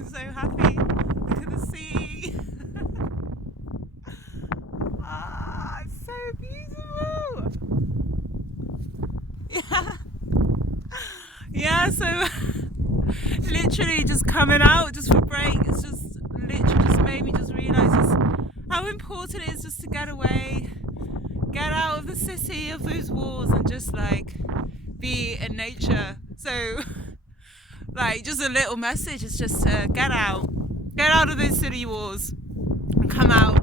I'm so happy. Look at the sea. Ah, it's so beautiful. Yeah. Yeah, so literally just coming out just for break. It's just literally just made me just realise how important it is just to get away, get out of the city, of those walls, and just like be in nature. So like just a little message is just to get out of those city walls and come out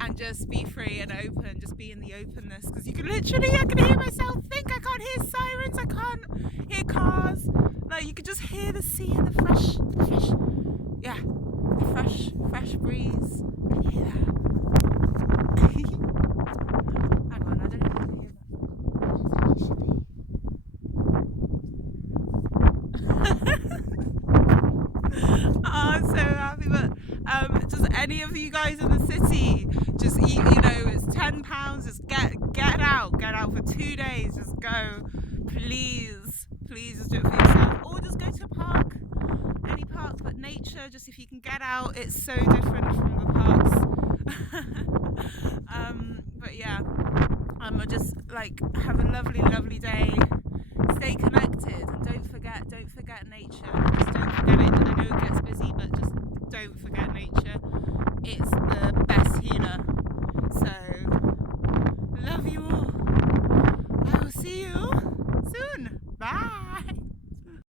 and just be free and open, just be in the openness, because you can literally, I can hear myself think, I can't hear sirens, I can't hear cars, like you can just hear the sea and the fresh breeze. Can you hear that? Hang on, I don't know if you can hear that. Oh, I'm so happy. But just any of you guys in the city, just you know, it's £10. Just get out for 2 days. Just go, please just do it for yourself, or just go to a park, any park. But nature, just if you can get out, it's so different from the parks. But yeah, just like have a lovely day. Stay connected and don't forget nature. Just don't forget it. I know it gets busy, but just don't forget